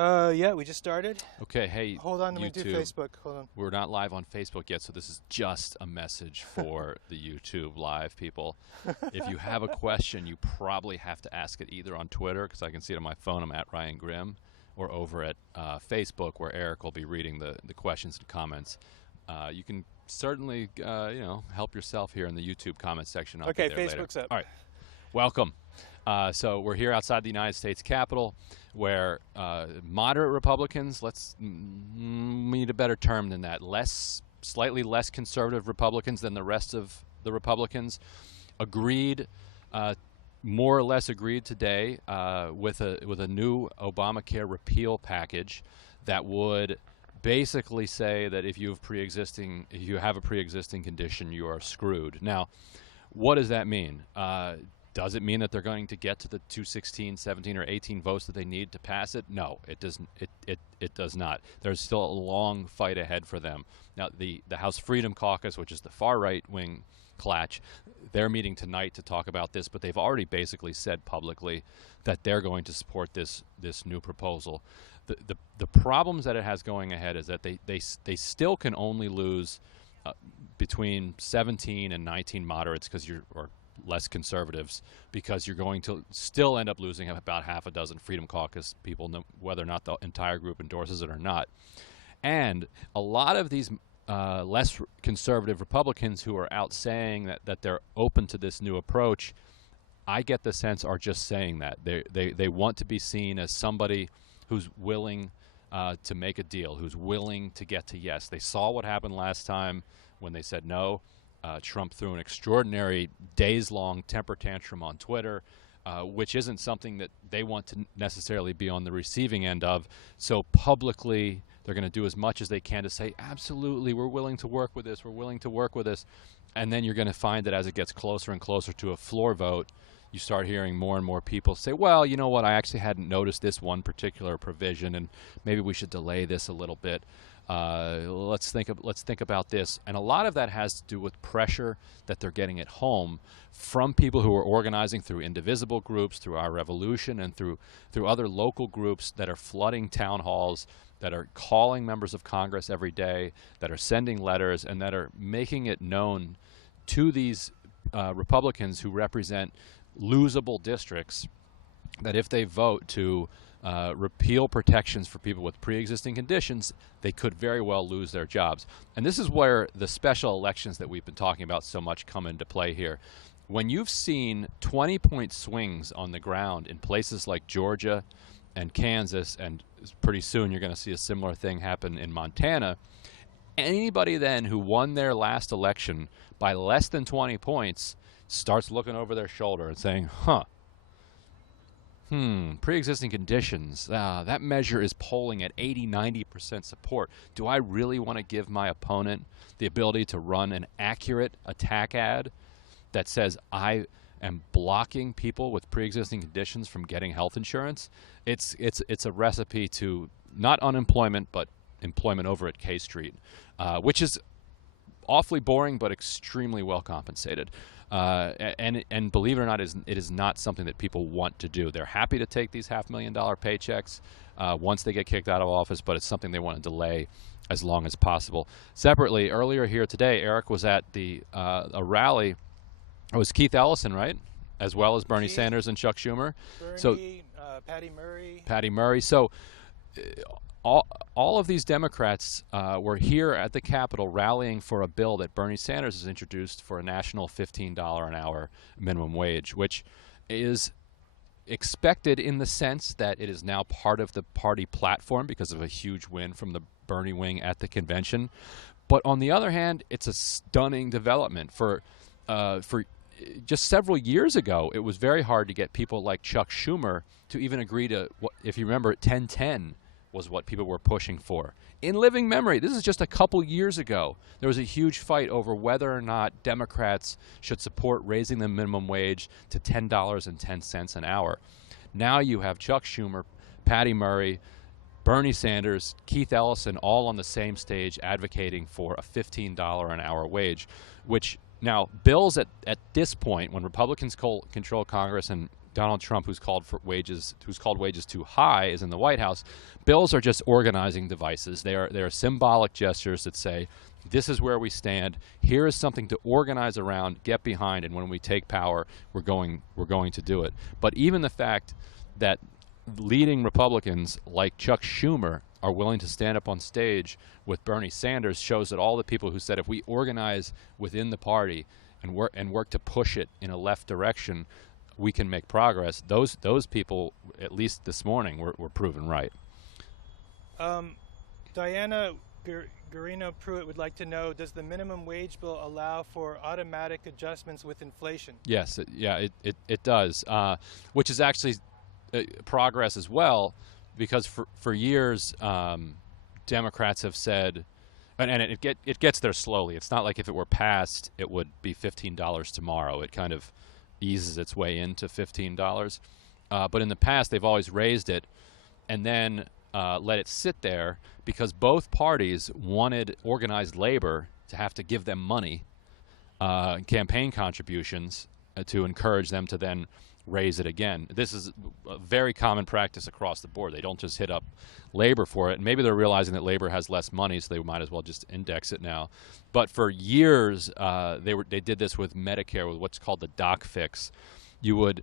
Yeah, we just started. Okay, hey, Hold on, let me do YouTube. Facebook. Hold on. We're not live on Facebook yet, so this is just a message for the YouTube live people. If you have a question, you probably have to ask it either on Twitter, because I can see it on my phone, I'm at Ryan Grimm, or over at Facebook, where Eric will be reading the questions and comments. You can certainly, help yourself here in the YouTube comments section. I'll Okay, be there Facebook's later. up. All right, welcome. So we're here outside the United States Capitol, where moderate Republicans, we need a better term than that, slightly less conservative Republicans than the rest of the Republicans, more or less agreed today with a new Obamacare repeal package that would basically say that if you have a pre-existing condition, you are screwed. Now, what does that mean? Does it mean that they're going to get to the 216, 17, or 18 votes that they need to pass it? No, it doesn't. It does not. There's still a long fight ahead for them. Now, the House Freedom Caucus, which is the far right-wing clatch, they're meeting tonight to talk about this, but they've already basically said publicly that they're going to support this new proposal. The problems that it has going ahead is that they still can only lose between 17 and 19 moderates or less conservatives, because you're going to still end up losing about half a dozen Freedom Caucus people, whether or not the entire group endorses it or not. And a lot of these less conservative Republicans who are out saying that they're open to this new approach, I get the sense are just saying that. They want to be seen as somebody who's willing to make a deal, who's willing to get to yes. They saw what happened last time when they said no. Trump threw an extraordinary days-long temper tantrum on Twitter, which isn't something that they want to necessarily be on the receiving end of. So publicly, they're going to do as much as they can to say, absolutely, we're willing to work with this, we're willing to work with this. And then you're going to find that as it gets closer and closer to a floor vote, you start hearing more and more people say, well, you know what, I actually hadn't noticed this one particular provision, and maybe we should delay this a little bit. Let's think about this. And a lot of that has to do with pressure that they're getting at home from people who are organizing through indivisible groups, through Our Revolution, and through other local groups that are flooding town halls, that are calling members of Congress every day, that are sending letters, and that are making it known to these Republicans who represent losable districts that if they vote to repeal protections for people with pre-existing conditions, they could very well lose their jobs. And this is where the special elections that we've been talking about so much come into play here. When you've seen 20-point swings on the ground in places like Georgia and Kansas, and pretty soon you're going to see a similar thing happen in Montana, anybody then who won their last election by less than 20 points starts looking over their shoulder and saying, pre-existing conditions, that measure is polling at 80-90% support. Do I really want to give my opponent the ability to run an accurate attack ad that says I am blocking people with pre-existing conditions from getting health insurance? It's a recipe to not unemployment, but employment over at K Street, which is awfully boring but extremely well compensated. And believe it or not, it is not something that people want to do. They're happy to take these $500,000 paychecks once they get kicked out of office, but it's something they want to delay as long as possible. Separately, earlier here today, Eric was at a rally. It was Keith Ellison, right? As well as Bernie Sanders and Chuck Schumer. Bernie, Patty Murray. So all of these Democrats were here at the Capitol rallying for a bill that Bernie Sanders has introduced for a national $15 an hour minimum wage, which is expected in the sense that it is now part of the party platform because of a huge win from the Bernie wing at the convention. But on the other hand, it's a stunning development. For just several years ago, it was very hard to get people like Chuck Schumer to even agree to, if you remember, 1010 was what people were pushing for. In living memory, this is just a couple years ago, there was a huge fight over whether or not Democrats should support raising the minimum wage to $10.10 an hour. Now you have Chuck Schumer, Patty Murray, Bernie Sanders, Keith Ellison all on the same stage advocating for a $15 an hour wage, which now bills at this point, when Republicans control Congress and Donald Trump, who's called wages too high, is in the White House. Bills are just organizing devices. They are symbolic gestures that say, this is where we stand. Here is something to organize around, get behind, and when we take power, we're going to do it. But even the fact that leading Republicans like Chuck Schumer are willing to stand up on stage with Bernie Sanders shows that all the people who said if we organize within the party and work to push it in a left direction, we can make progress. Those people, at least this morning, were proven right. Diana Garino Pruitt would like to know, does the minimum wage bill allow for automatic adjustments with inflation? Yes, it does, which is actually progress as well, because for years Democrats have said, and it gets there slowly. It's not like if it were passed, it would be $15 tomorrow. It kind of eases its way into $15. But in the past, they've always raised it and then let it sit there because both parties wanted organized labor to have to give them money, campaign contributions, to encourage them to then raise it again. This is a very common practice across the board. They don't just hit up labor for it. And maybe they're realizing that labor has less money, so they might as well just index it now. But for years, they did this with Medicare, with what's called the doc fix. You would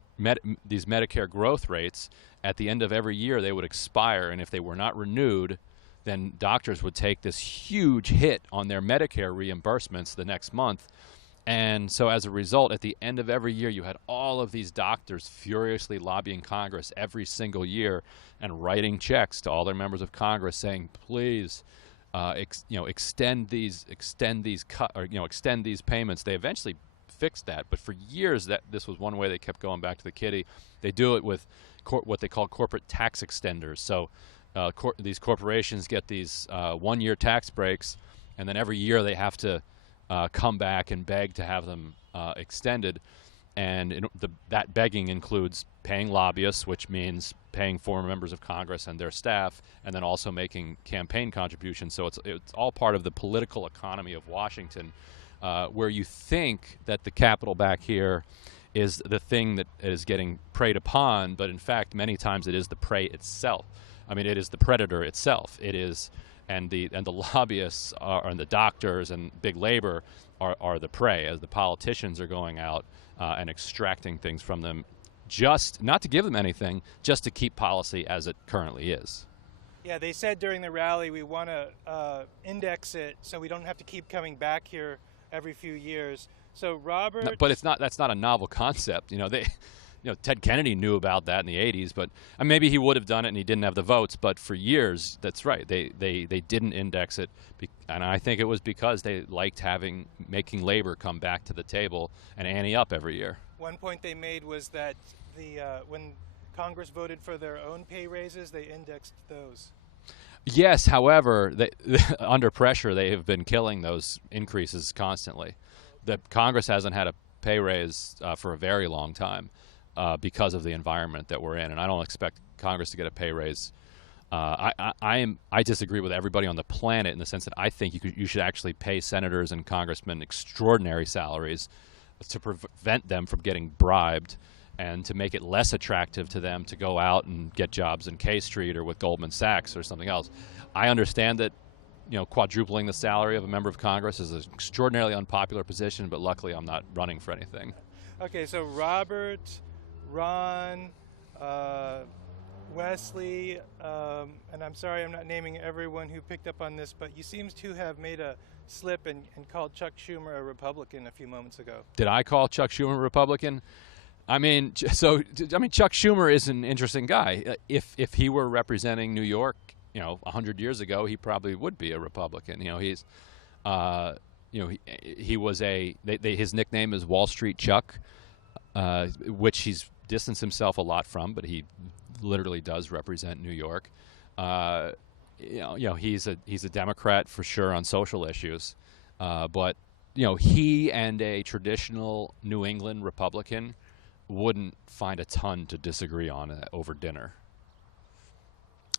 these Medicare growth rates at the end of every year, they would expire, and if they were not renewed, then doctors would take this huge hit on their Medicare reimbursements the next month. And so as a result, at the end of every year, you had all of these doctors furiously lobbying Congress every single year and writing checks to all their members of Congress saying, please, extend these payments. They eventually fixed that, but for years this was one way they kept going back to the kitty. They do it with what they call corporate tax extenders. So these corporations get these 1-year tax breaks, and then every year they have to come back and beg to have them extended, and that begging includes paying lobbyists, which means paying former members of Congress and their staff, and then also making campaign contributions. So it's all part of the political economy of Washington, where you think that the Capitol back here is the thing that is getting preyed upon, but in fact many times it is the prey itself. I mean, it is the predator itself. It is. And the lobbyists and the doctors and big labor are the prey, as the politicians are going out and extracting things from them, just not to give them anything, just to keep policy as it currently is. Yeah, they said during the rally we want to index it so we don't have to keep coming back here every few years. So Robert, No, but that's not a novel concept. Ted Kennedy knew about that in the 80s, but maybe he would have done it and he didn't have the votes. But for years, that's right, they didn't index it, and I think it was because they liked making labor come back to the table and ante up every year. One point they made was that when Congress voted for their own pay raises, they indexed those. Yes, however, under pressure, they have been killing those increases constantly. The Congress hasn't had a pay raise for a very long time. Because of the environment that we're in, and I don't expect Congress to get a pay raise. I disagree with everybody on the planet in the sense that I think you should actually pay senators and congressmen extraordinary salaries to prevent them from getting bribed and to make it less attractive to them to go out and get jobs in K Street or with Goldman Sachs or something else. I understand that quadrupling the salary of a member of Congress is an extraordinarily unpopular position, but luckily I'm not running for anything. Okay, so Robert, Ron, Wesley, and I'm sorry I'm not naming everyone who picked up on this, but you seem to have made a slip and called Chuck Schumer a Republican a few moments ago. Did I call Chuck Schumer a Republican? Chuck Schumer is an interesting guy. If he were representing New York, 100 years ago, he probably would be a Republican. He's, he was his nickname is Wall Street Chuck, which he's distanced himself a lot from, but he literally does represent New York. He's a Democrat for sure on social issues, but he and a traditional New England Republican wouldn't find a ton to disagree on over dinner.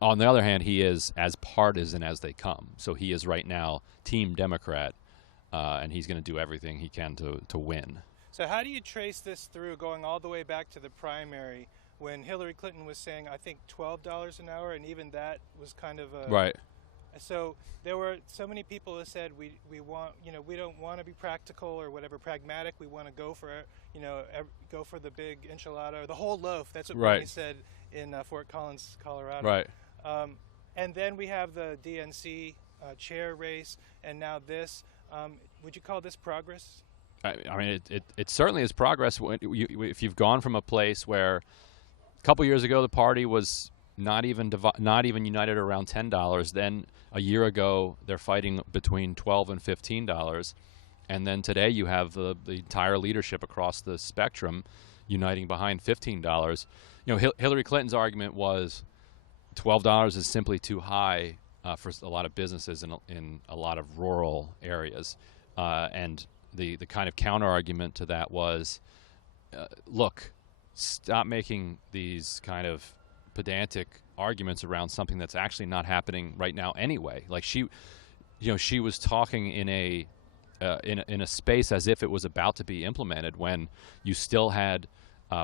On the other hand, he is as partisan as they come, so he is right now Team Democrat, and he's going to do everything he can to win. So how do you trace this through, going all the way back to the primary, when Hillary Clinton was saying, I think, $12 an hour, and even that was kind of a... Right. So there were so many people who said we want, we don't want to be practical or whatever, pragmatic. We want to go for, go for the big enchilada or the whole loaf. That's what Bernie said in Fort Collins, Colorado. Right. And then we have the DNC chair race, and now this. Would you call this progress? I mean, it certainly is progress. If you've gone from a place where a couple years ago the party was not even united around $10, then a year ago they're fighting between $12 and $15, and then today you have the entire leadership across the spectrum uniting behind $15. Hillary Clinton's argument was $12 is simply too high for a lot of businesses in a lot of rural areas, and the kind of counter argument to that was, look, stop making these kind of pedantic arguments around something that's actually not happening right now anyway. Like she was talking in a space as if it was about to be implemented when you still had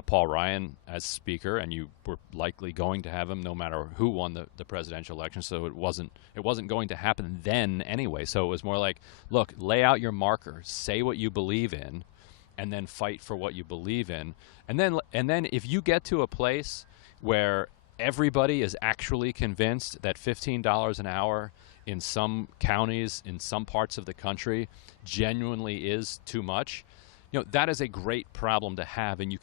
Paul Ryan as speaker, and you were likely going to have him no matter who won the presidential election. So it wasn't going to happen then anyway. So it was more like, look, lay out your markers, say what you believe in, and then fight for what you believe in. And then if you get to a place where everybody is actually convinced that $15 an hour in some counties, in some parts of the country, genuinely is too much, that is a great problem to have, and you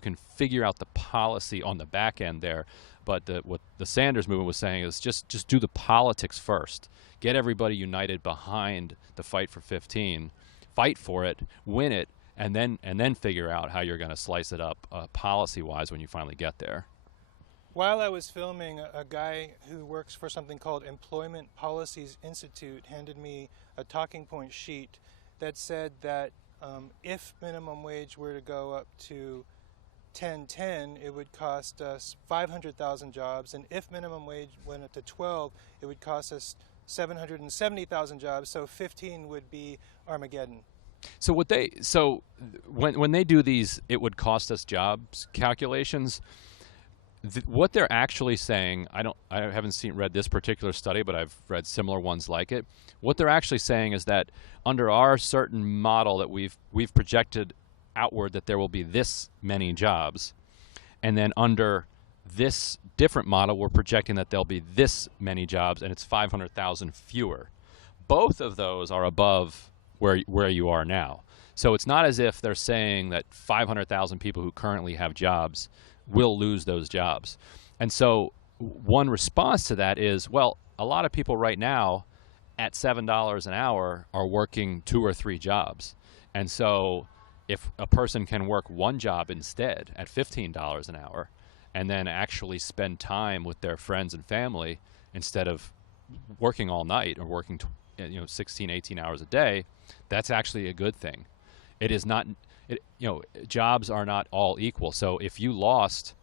can figure out the policy on the back end there. But what the Sanders movement was saying is just do the politics first. Get everybody united behind the fight for 15, fight for it, win it, and then figure out how you're going to slice it up policy-wise when you finally get there. While I was filming, a guy who works for something called Employment Policies Institute handed me a talking point sheet that said that if minimum wage were to go up to $10.10, it would cost us 500,000 jobs, and if minimum wage went up to 12, it would cost us 770,000 jobs. So 15 would be Armageddon. So when they do these, it would cost us jobs calculations. What they're actually saying, I haven't read this particular study, but I've read similar ones like it. What they're actually saying is that under our certain model that we've projected outward that there will be this many jobs, and then under this different model we're projecting that there'll be this many jobs, and it's 500,000 fewer. Both of those are above where you are now. So it's not as if they're saying that 500,000 people who currently have jobs will lose those jobs. And so one response to that is, well, a lot of people right now at $7 an hour are working 2 or 3 jobs. And so if a person can work one job instead at $15 an hour and then actually spend time with their friends and family instead of working all night or working 16, 18 hours a day, that's actually a good thing. It is not, jobs are not all equal. So if you lost,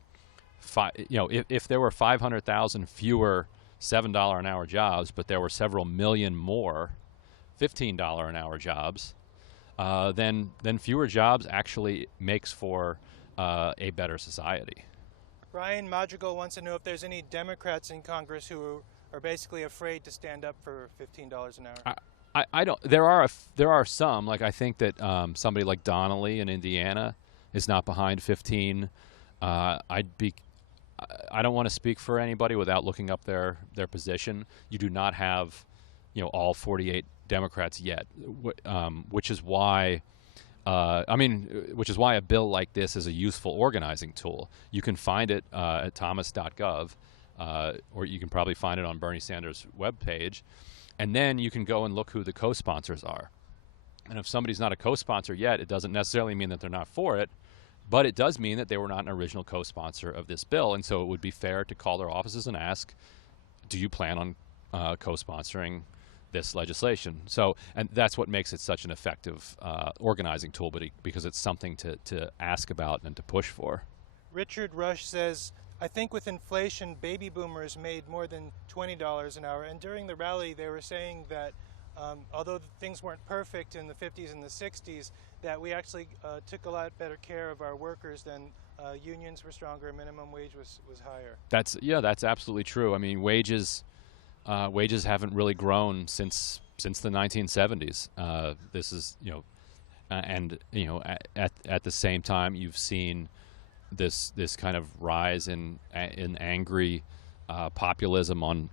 if there were 500,000 fewer $7 an hour jobs, but there were several million more $15 an hour jobs, then fewer jobs actually makes for a better society. Ryan Madrigal wants to know if there's any Democrats in Congress who are basically afraid to stand up for $15 an hour. I don't. There are some. Like I think that somebody like Donnelly in Indiana is not behind 15. I don't want to speak for anybody without looking up their position. You do not have, all 48 Democrats yet, which is why. Which is why a bill like this is a useful organizing tool. You can find it at thomas.gov, or you can probably find it on Bernie Sanders' webpage. And then you can go and look who the co-sponsors are. And if somebody's not a co-sponsor yet, it doesn't necessarily mean that they're not for it, but it does mean that they were not an original co-sponsor of this bill. And so it would be fair to call their offices and ask, do you plan on co-sponsoring this legislation? So, and that's what makes it such an effective organizing tool, because it's something to ask about and to push for. Richard Rush says, I think with inflation, baby boomers made more than $20 an hour. And during the rally, they were saying that although things weren't perfect in the 50s and the 60s, that we actually took a lot better care of our workers than unions were stronger, minimum wage was higher. That's absolutely true. I mean, wages haven't really grown since the 1970s. This is and at the same time you've seen this kind of rise in angry populism on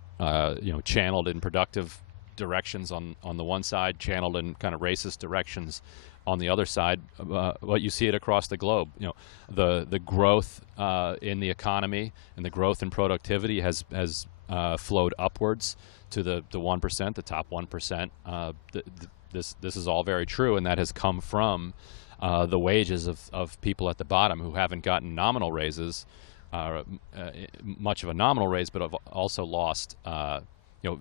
channeled in productive directions on the one side, channeled in kind of racist directions on the other side. But you see it across the globe. The growth in the economy and the growth in productivity has flowed upwards to the 1%, the top 1%. This is all very true, and that has come from the wages of people at the bottom who haven't gotten nominal raises, much of a nominal raise, but have also lost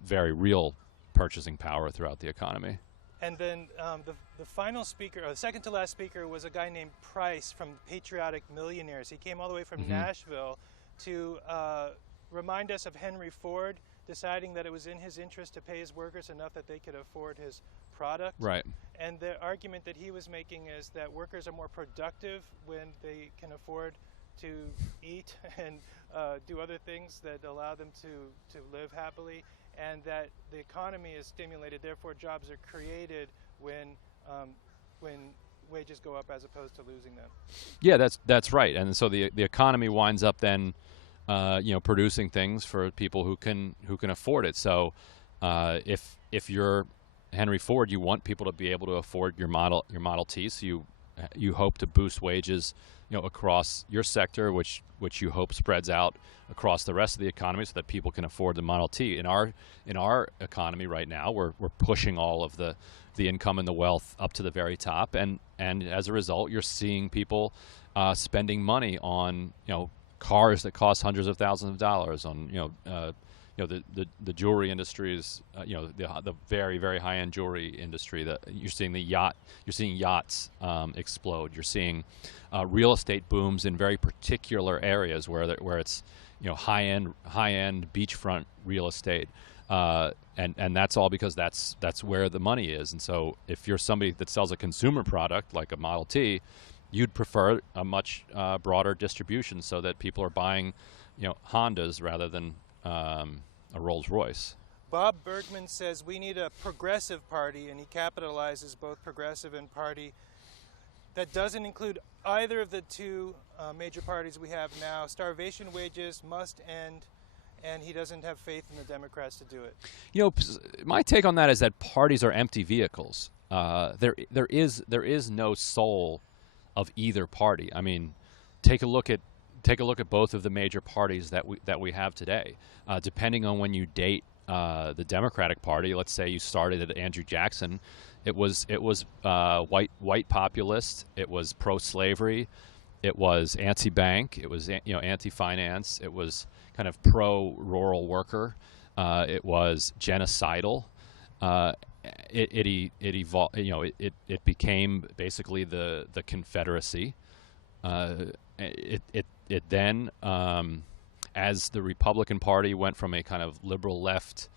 very real purchasing power throughout the economy. And then the final speaker, or the second to last speaker, was a guy named Price from Patriotic Millionaires. He came all the way from Nashville to remind us of Henry Ford deciding that it was in his interest to pay his workers enough that they could afford his product. Right. And the argument that he was making is that workers are more productive when they can afford to eat and do other things that allow them to live happily, and that the economy is stimulated, therefore jobs are created when wages go up as opposed to losing them. Yeah, that's right. And so the economy winds up then producing things for people who can afford it. So if you're Henry Ford, you want people to be able to afford your Model T, so you hope to boost wages across your sector, which you hope spreads out across the rest of the economy so that people can afford the Model T. In our economy right now, we're pushing all of the income and the wealth up to the very top, and as a result, you're seeing people spending money on cars that cost hundreds of thousands of dollars, on the jewelry industry is the very, very high end jewelry industry. That you're seeing yachts explode. You're seeing real estate booms in very particular areas where it's high end beachfront real estate, and that's all because that's where the money is. And so if you're somebody that sells a consumer product like a Model T, you'd prefer a much broader distribution so that people are buying Hondas rather than a Rolls Royce. Bob Bergman says we need a progressive party, and he capitalizes both progressive and party that doesn't include either of the two major parties we have now. Starvation wages must end, and he doesn't have faith in the Democrats to do it. My take on that is that parties are empty vehicles. There is no soul of either party. I mean, take a look at both of the major parties that we have today. Depending on when you date the Democratic Party, let's say you started at Andrew Jackson, it was white populist, it was pro-slavery, it was anti-bank, it was anti-finance, it was kind of pro-rural worker, it was genocidal. It evolved. It became basically the Confederacy. It then, as the Republican Party went from a kind of liberal left,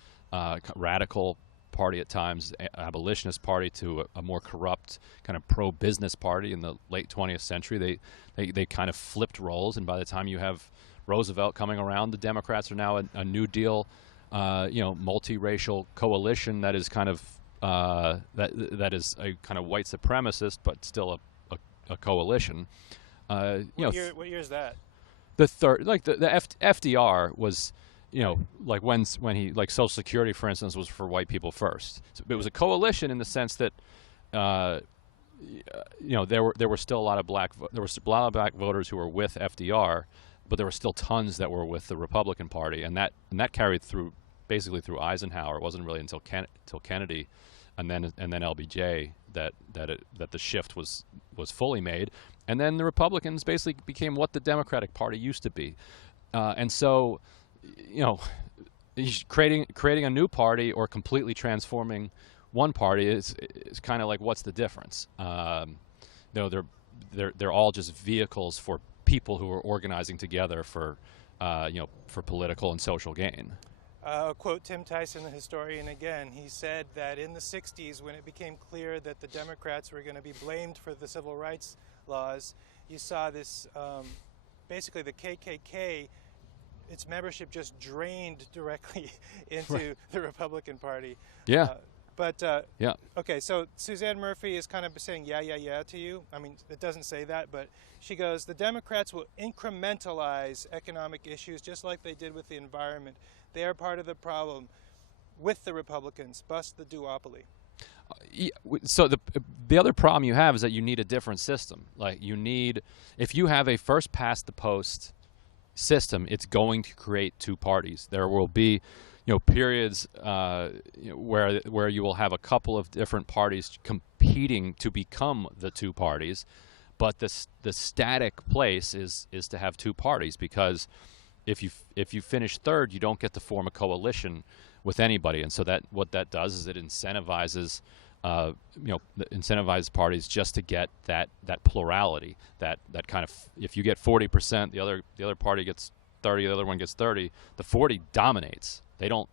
radical party at times, abolitionist party, to a more corrupt kind of pro-business party in the late 20th century, they kind of flipped roles. And by the time you have Roosevelt coming around, the Democrats are now a New Deal, multiracial coalition that is kind of that is a kind of white supremacist, but still a coalition. What year is that? The third, like the FDR was, like when he, like Social Security, for instance, was for white people first. So it was a coalition in the sense that, there were still a lot of black voters who were with FDR, but there were still tons that were with the Republican Party, and that carried through basically through Eisenhower. It wasn't really until Kennedy, and then LBJ that the shift was fully made. And then the Republicans basically became what the Democratic Party used to be. And so, creating a new party or completely transforming one party is kind of like, what's the difference? They're all just vehicles for people who are organizing together for political and social gain. I'll quote Tim Tyson, the historian, again. He said that in the 60s, when it became clear that the Democrats were going to be blamed for the civil rights laws, you saw this, basically the KKK, its membership just drained directly into the Republican Party. Yeah. Yeah. Okay, so Suzanne Murphy is kind of saying yeah to you. I mean, it doesn't say that, but she goes, the Democrats will incrementalize economic issues just like they did with the environment. They are part of the problem with the Republicans. Bust the duopoly. So the other problem you have is that you need a different system. Like if you have a first past the post system, it's going to create two parties. There will be, periods where you will have a couple of different parties competing to become the two parties, but the static place is to have two parties, because if you finish third, you don't get to form a coalition with anybody, and so what that does is it incentivizes incentivizes parties just to get that plurality, that kind of, if you get 40%, the other party gets 30, the other one gets 30, the 40 dominates. They don't,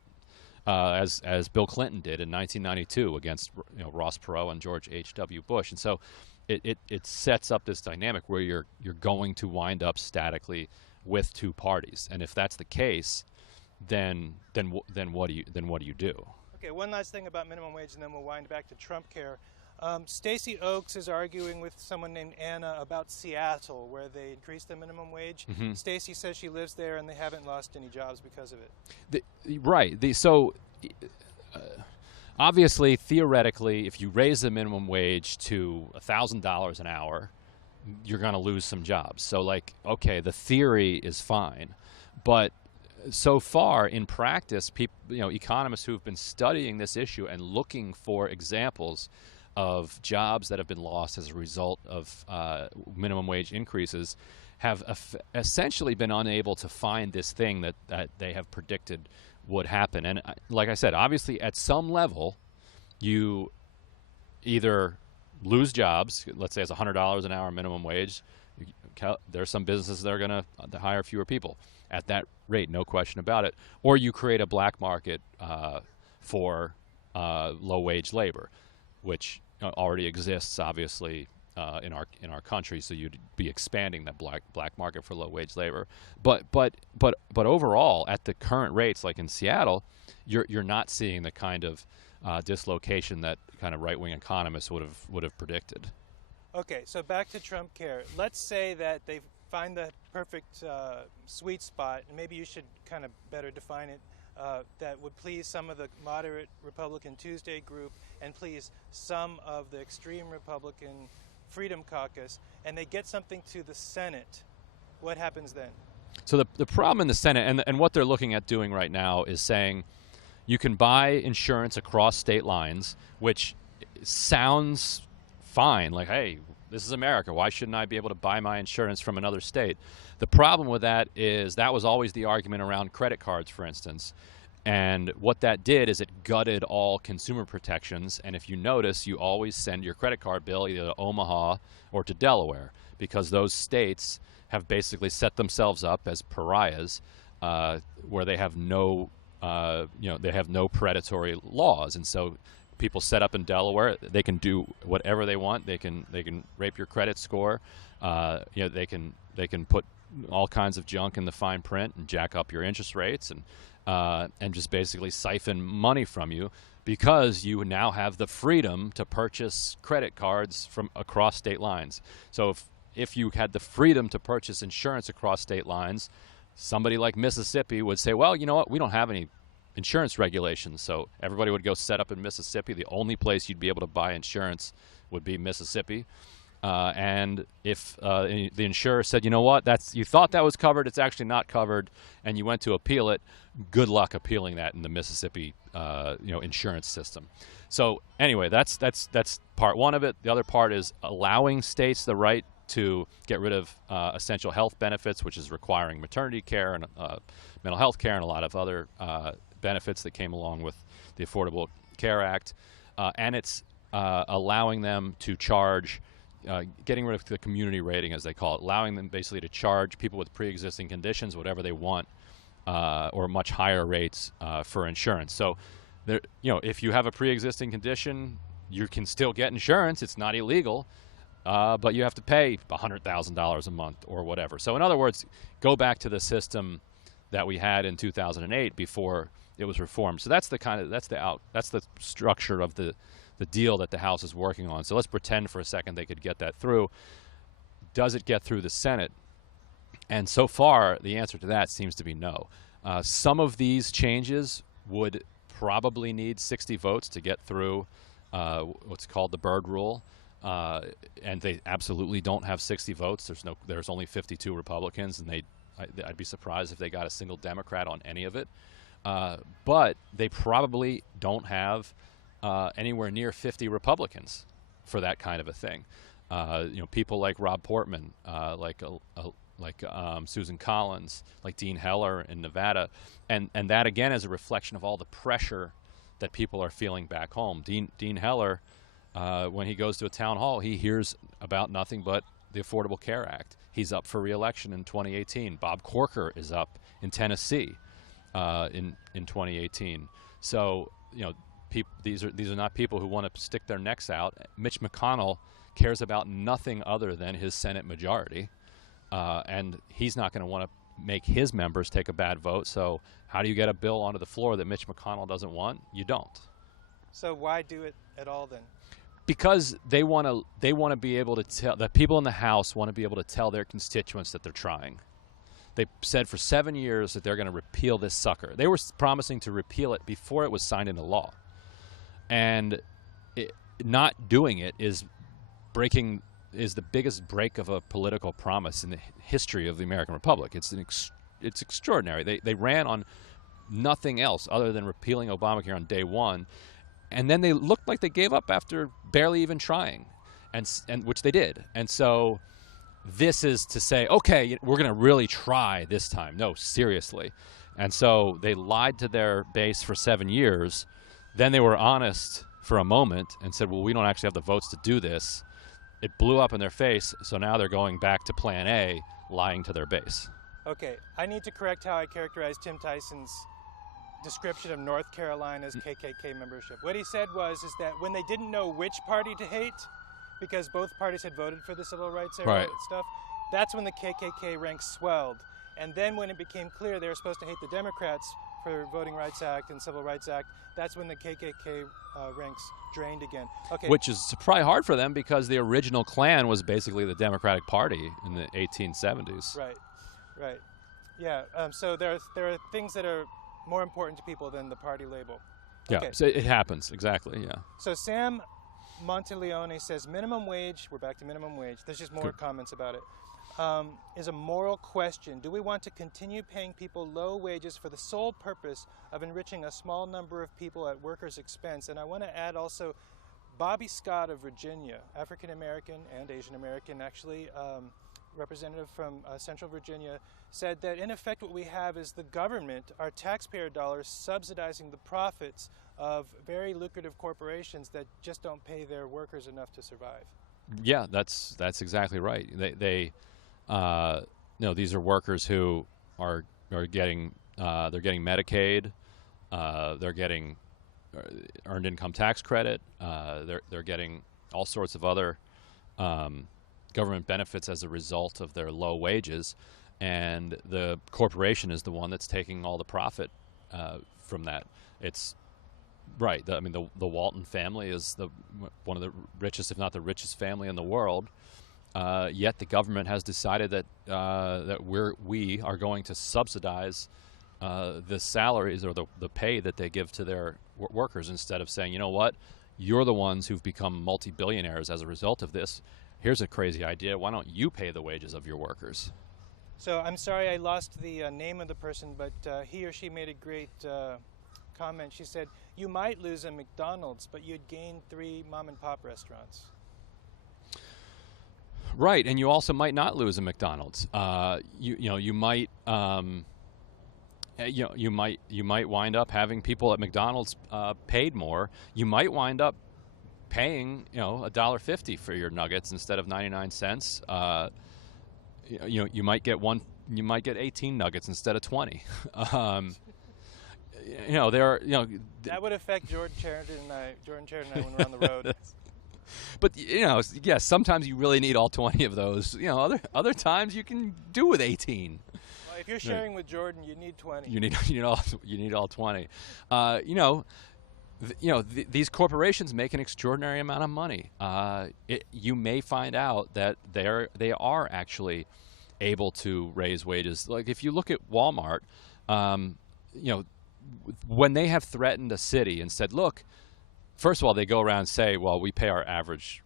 as Bill Clinton did in 1992 against Ross Perot and George H.W. Bush, and so it sets up this dynamic where you're going to wind up statically with two parties, and if that's the case, then what do you do? Okay, one last thing about minimum wage, and then we'll wind back to TrumpCare. Stacey Oaks is arguing with someone named Anna about Seattle, where they increased the minimum wage. Mm-hmm. Stacey says she lives there, and they haven't lost any jobs because of it. Obviously, theoretically, if you raise the minimum wage to $1,000 an hour, you're going to lose some jobs. So, okay, the theory is fine, but so far in practice, economists who've been studying this issue and looking for examples of jobs that have been lost as a result of minimum wage increases have essentially been unable to find this thing that they have predicted would happen. And like I said, obviously at some level, you either lose jobs. Let's say it's $100 an hour minimum wage. There's some businesses that are going to hire fewer people at that rate, no question about it. Or you create a black market for low-wage labor, which already exists, obviously, in our country. So you'd be expanding that black market for low-wage labor. But overall, at the current rates, like in Seattle, you're not seeing the kind of dislocation that kind of right-wing economists would have predicted. Okay, so back to TrumpCare. Let's say that they find the perfect sweet spot, and maybe you should kind of better define it, that would please some of the moderate Republican Tuesday group and please some of the extreme Republican Freedom Caucus, and they get something to the Senate. What happens then? So the problem in the Senate, and what they're looking at doing right now, is saying you can buy insurance across state lines, which sounds fine, like, hey, this is America. Why shouldn't I be able to buy my insurance from another state? The problem with that is that was always the argument around credit cards, for instance. And what that did is it gutted all consumer protections. And if you notice, you always send your credit card bill either to Omaha or to Delaware, because those states have basically set themselves up as pariahs, where they have no predatory laws. And so people set up in Delaware, they can do whatever they want. They can rape your credit score. They can put all kinds of junk in the fine print and jack up your interest rates and just basically siphon money from you, because you now have the freedom to purchase credit cards from across state lines. So if you had the freedom to purchase insurance across state lines, somebody like Mississippi would say, well, you know what, we don't have any insurance regulations, so everybody would go set up in Mississippi. The only place you'd be able to buy insurance would be Mississippi. And if the insurer said, you know what, you thought that was covered, it's actually not covered, and you went to appeal it, good luck appealing that in the Mississippi insurance system. So anyway, that's part one of it. The other part is allowing states the right to get rid of essential health benefits, which is requiring maternity care and mental health care and a lot of other benefits that came along with the Affordable Care Act. And it's allowing them to charge, getting rid of the community rating, as they call it, allowing them basically to charge people with pre-existing conditions whatever they want or much higher rates for insurance. So, there, if you have a pre-existing condition, you can still get insurance. It's not illegal, but you have to pay $100,000 a month or whatever. So, in other words, go back to the system that we had in 2008 before it was reformed. So that's the structure of the deal that the House is working on. So let's pretend for a second they could get that through. Does it get through the Senate? And so far, the answer to that seems to be no. Some of these changes would probably need 60 votes to get through what's called the Byrd Rule, and they absolutely don't have 60 votes. There's only 52 Republicans, and I'd be surprised if they got a single Democrat on any of it. But they probably don't have anywhere near 50 Republicans for that kind of a thing. People like Rob Portman, like Susan Collins, like Dean Heller in Nevada, and that again is a reflection of all the pressure that people are feeling back home. Dean Heller, when he goes to a town hall, he hears about nothing but the Affordable Care Act. He's up for re-election in 2018. Bob Corker is up in Tennessee in 2018. So these are not people who want to stick their necks out. Mitch McConnell cares about nothing other than his Senate majority, and he's not going to want to make his members take a bad vote. So how do you get a bill onto the floor that Mitch McConnell doesn't want? You don't. So why do it at all then? Because they want to be able to tell, the people in the House want to be able to tell their constituents that they're trying. They said for 7 years that they're going to repeal this sucker. They were promising to repeal it before it was signed into law. And not doing it is the biggest break of a political promise in the history of the American Republic. It's extraordinary. They ran on nothing else other than repealing Obamacare on day one. And then they looked like they gave up after barely even trying, and which they did. And so this is to say, okay, we're going to really try this time. No, seriously. And so they lied to their base for 7 years. Then they were honest for a moment and said, well, we don't actually have the votes to do this. It blew up in their face, so now they're going back to plan A, lying to their base. Okay, I need to correct how I characterized Tim Tyson's description of North Carolina's KKK membership. What he said is that when they didn't know which party to hate, because both parties had voted for the civil rights era stuff, that's when the KKK ranks swelled. And then when it became clear they were supposed to hate the Democrats for Voting Rights Act and Civil Rights Act, that's when the KKK ranks drained again. Okay. Which is probably hard for them because the original Klan was basically the Democratic Party in the 1870s. Right. Yeah, so there are things that are more important to people than the party label. Okay. Yeah, so it happens, exactly, yeah. So Sam Monteleone says minimum wage, we're back to minimum wage, there's just more comments about it, is a moral question. Do we want to continue paying people low wages for the sole purpose of enriching a small number of people at workers' expense? And I want to add also, Bobby Scott of Virginia, African-American and Asian-American actually, representative from Central Virginia, said that in effect what we have is the government, our taxpayer dollars, subsidizing the profits of very lucrative corporations that just don't pay their workers enough to survive. Yeah, that's exactly right. These are workers who are getting they're getting Medicaid, they're getting earned income tax credit, they're getting all sorts of other government benefits as a result of their low wages, and the corporation is the one that's taking all the profit from that. It's right. The Walton family is one of the richest, if not the richest family in the world. Yet the government has decided that we are going to subsidize the salaries or the pay that they give to their workers, instead of saying, you know what, you're the ones who've become multi-billionaires as a result of this. Here's a crazy idea. Why don't you pay the wages of your workers? So I'm sorry I lost the name of the person, but he or she made a great comment. She said, you might lose a McDonald's, but you'd gain 3 mom-and-pop restaurants. Right, and you also might not lose a McDonald's. You might wind up having people at McDonald's paid more. You might wind up paying $1.50 for your nuggets instead of 99 cents. You might get one you might get 18 nuggets instead of 20. There are that would affect Jordan Sheridan and I when we're on the road. But yes, sometimes you really need all 20 of those. Other times you can do with 18. Well, if you're sharing with Jordan, you need 20. You need all 20. These corporations make an extraordinary amount of money. You may find out that they are actually able to raise wages. Like if you look at Walmart, when they have threatened a city and said, look, first of all, they go around and say, well, we pay our average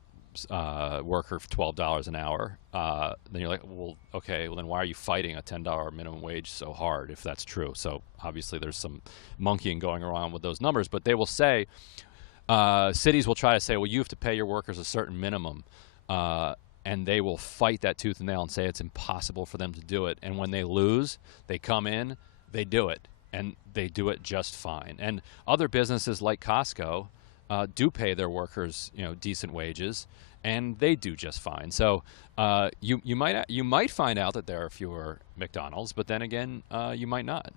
worker $12 an hour. Then you're like, well, okay, well then why are you fighting a $10 minimum wage so hard if that's true? So obviously there's some monkeying going around with those numbers, but they will say, cities will try to say, well, you have to pay your workers a certain minimum, and they will fight that tooth and nail and say it's impossible for them to do it. And when they lose, they come in, they do it, and they do it just fine. And other businesses like Costco do pay their workers, decent wages, and they do just fine. So you might find out that there are fewer McDonald's, but then again, you might not.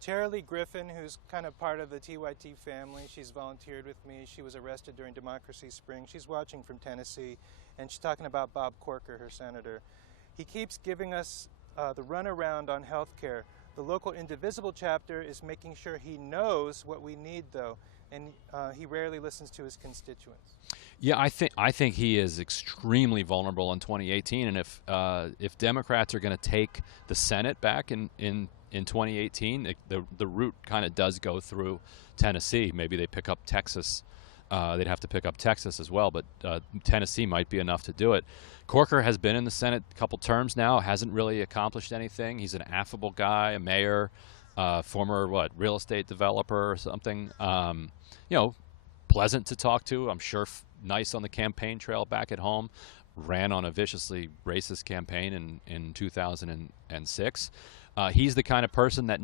Tara-Lee Griffin, who's kind of part of the TYT family, she's volunteered with me. She was arrested during Democracy Spring. She's watching from Tennessee, and she's talking about Bob Corker, her senator. He keeps giving us the runaround on health care. The local Indivisible chapter is making sure he knows what we need, though, and he rarely listens to his constituents. Yeah, I think he is extremely vulnerable in 2018, and if Democrats are going to take the Senate back in 2018, the route kind of does go through Tennessee. Maybe they pick up Texas. They'd have to pick up Texas as well, but Tennessee might be enough to do it. Corker has been in the Senate a couple terms now, hasn't really accomplished anything. He's an affable guy, a mayor, former real estate developer or something. Pleasant to talk to. I'm sure nice on the campaign trail back at home. Ran on a viciously racist campaign in 2006. He's the kind of person that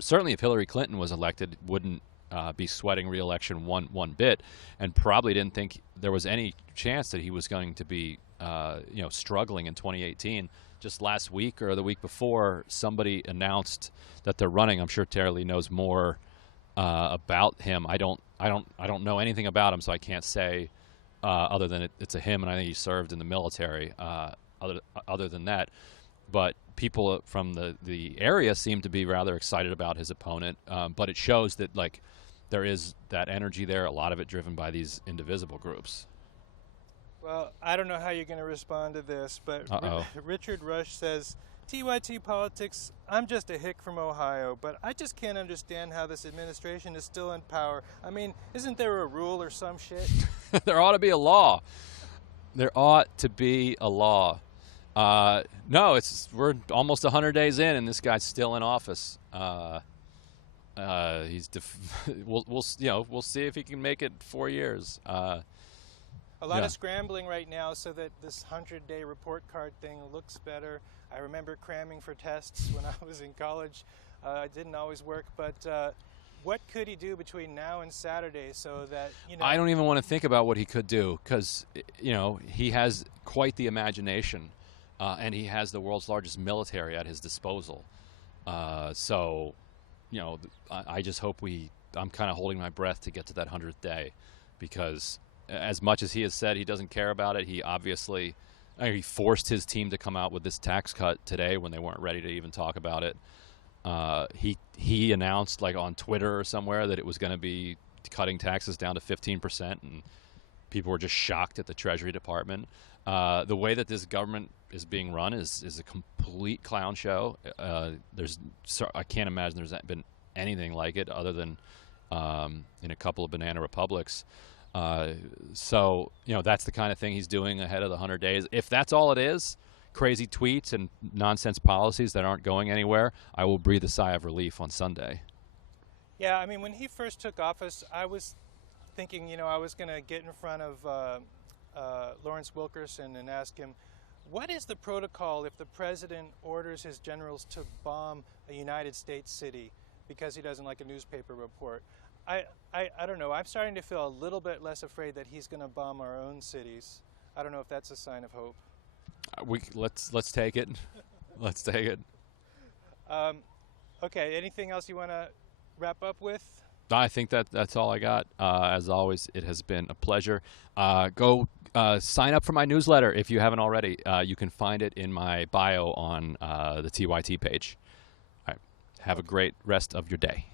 certainly if Hillary Clinton was elected, wouldn't be sweating re-election one bit, and probably didn't think there was any chance that he was going to be struggling in 2018. Just last week or the week before, somebody announced that they're running. I'm sure Tara-Lee knows more about him. I don't know anything about him, so I can't say other than it's a him, and I think he served in the military. Other than that, but people from the area seem to be rather excited about his opponent. But it shows that there is that energy there. A lot of it driven by these indivisible groups. Well, I don't know how you're going to respond to this, but Richard Rush says, TYT politics, I'm just a hick from Ohio, but I just can't understand how this administration is still in power. I mean, isn't there a rule or some shit? There ought to be a law. There ought to be a law. No, we're almost 100 days in, and this guy's still in office. We'll see if he can make it 4 years. A lot of scrambling right now so that this 100-day report card thing looks better. I remember cramming for tests when I was in college. It didn't always work, but what could he do between now and Saturday so that, I don't even want to think about what he could do because, he has quite the imagination, and he has the world's largest military at his disposal. I just hope I'm kind of holding my breath to get to that 100th day because as much as he has said he doesn't care about it, he obviously he forced his team to come out with this tax cut today when they weren't ready to even talk about it. He announced on Twitter or somewhere that it was going to be cutting taxes down to 15%, and people were just shocked at the Treasury Department. The way that this government is being run is a complete clown show. I can't imagine there's been anything like it other than in a couple of banana republics. That's the kind of thing he's doing ahead of the 100 days. If that's all it is, crazy tweets and nonsense policies that aren't going anywhere, I will breathe a sigh of relief on Sunday. Yeah, I mean, when he first took office, I was thinking, I was going to get in front of Lawrence Wilkerson and ask him, what is the protocol if the president orders his generals to bomb a United States city because he doesn't like a newspaper report? I don't know. I'm starting to feel a little bit less afraid that he's going to bomb our own cities. I don't know if that's a sign of hope. Let's take it. Let's take it. Okay, anything else you want to wrap up with? I think that's all I got. As always, it has been a pleasure. Go sign up for my newsletter if you haven't already. You can find it in my bio on the TYT page. All right. Have a great rest of your day.